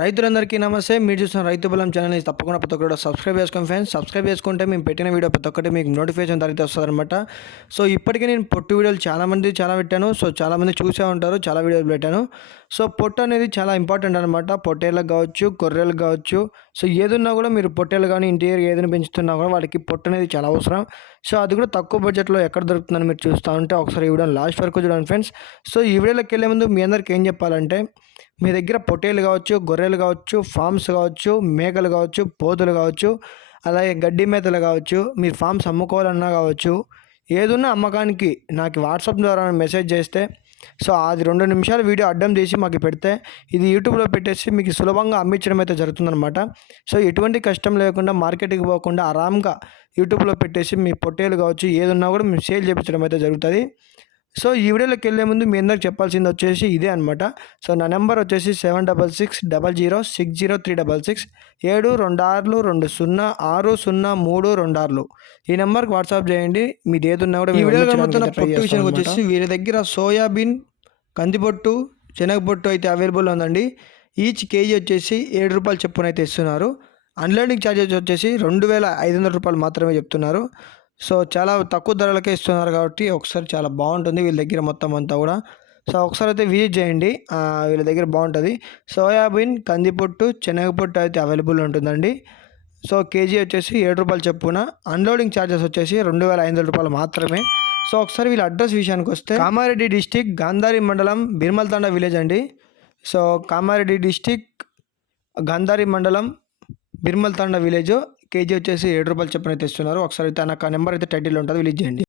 రైతులందరికీ నమస్తే. మీరు చూసిన రైతు బలం ఛానల్ని తప్పకుండా ప్రతి ఒక్కరు సబ్స్క్రైబ్ చేసుకోండి ఫ్రెండ్స్. సబ్స్క్రైబ్ చేసుకుంటే మేము పెట్టిన వీడియో ప్రతి ఒక్కటి మీకు నోటిఫికేషన్ తర్వాత వస్తుంది అనమాట సో ఇప్పటికే నేను పొట్టు వీడియోలు చాలామంది చాలా పెట్టాను. సో చాలామంది చూసే ఉంటారు చాలా వీడియోలు పెట్టాను. సో పొట్టు అనేది చాలా ఇంపార్టెంట్ అనమాట పొట్టేళ్ళకి కావచ్చు గొర్రెలకు కావచ్చు. సో ఏదున్నా కూడా మీరు పొట్టేలు కానీ ఇంటీరియర్ ఏదైనా పెంచుతున్నా కూడా వాళ్ళకి పొట్టు అనేది చాలా అవసరం. సో అది కూడా తక్కువ బడ్జెట్లో ఎక్కడ దొరుకుతుందని మీరు చూస్తూ ఉంటే ఒకసారి ఈ వీడియో లాస్ట్ వరకు చూడండి ఫ్రెండ్స్. సో ఈ వీడియోలోకి వెళ్ళే ముందు మీ అందరికి ఏం చెప్పాలంటే మీ దగ్గర పొట్టేలు కావచ్చు గొర్రెలు కావచ్చు ఫామ్స్ కావచ్చు మేకలు కావచ్చు పోతులు కావచ్చు అలాగే గడ్డి మేతలు కావచ్చు మీరు ఫామ్స్ అమ్ముకోవాలన్నా కావచ్చు ఏదున్నా అమ్మకానికి నాకు వాట్సాప్ ద్వారా మెసేజ్ చేస్తే సో అది రెండు నిమిషాల వీడియో అడ్డం తీసి మాకు పెడితే ఇది యూట్యూబ్లో పెట్టేసి మీకు సులభంగా అమ్మించడం అయితే జరుగుతుందన్నమాట. సో ఎటువంటి కష్టం లేకుండా మార్కెట్కి పోకుండా ఆరామ్గా యూట్యూబ్లో పెట్టేసి మీ పొట్టేలు కావచ్చు ఏదున్నా కూడా మేము సేల్ చేయించడం అయితే జరుగుతుంది. సో ఈ వీడియోలోకి వెళ్ళే ముందు మీ అందరికి చెప్పాల్సింది వచ్చేసి ఇదే అనమాట సో నా నెంబర్ వచ్చేసి seven double six double zero six zero three double six ఏడు రెండు ఆరులు రెండు సున్నా ఆరు సున్నా మూడు రెండు ఆరులు ఈ నెంబర్కి వాట్సాప్ చేయండి. మీది ఏది ఉన్నా కూడా ఈ వీడియోలో విషయానికి వచ్చేసి వీరి దగ్గర సోయాబీన్ కందిపొట్టు శనగపొట్టు అయితే అవైలబుల్ ఉందండి. ఈచ్ కేజీ వచ్చేసి ఏడు రూపాయలు చొప్పున అయితే ఇస్తున్నారు. అన్లోడింగ్ ఛార్జెస్ వచ్చేసి రెండు వేల ఐదు వందల రూపాయలు మాత్రమే చెప్తున్నారు. సో చాలా తక్కువ ధరలకే ఇస్తున్నారు కాబట్టి ఒకసారి చాలా బాగుంటుంది వీళ్ళ దగ్గర మొత్తం అంతా కూడా. సో ఒకసారి అయితే విజిట్ చేయండి. వీళ్ళ దగ్గర బాగుంటుంది. సోయాబీన్ కందిపొట్టు శనగపొట్టు అయితే అవైలబుల్ ఉంటుందండి. సో కేజీ వచ్చేసి ఏడు రూపాయలు చెప్పున. అన్లోడింగ్ ఛార్జెస్ వచ్చేసి రెండు వేల ఐదు వందల రూపాయలు మాత్రమే. సో ఒకసారి వీళ్ళ అడ్రస్ విషయానికి వస్తే కామారెడ్డి డిస్టిక్ గాంధారి మండలం బిర్మల్తాండ విలేజ్ అండి. సో కామారెడ్డి డిస్టిక్ గాంధారి మండలం బిర్మల్ తండ విలేజ్ కేజీ వచ్చేసి ఏడు రూపాయలు చెప్పిన అయితే ఇస్తున్నారు ఒకసారి అయితే నాకు ఆ నెంబర్ అయితే టైటిల్ ఉంటుంది విలేజ్ చేయండి.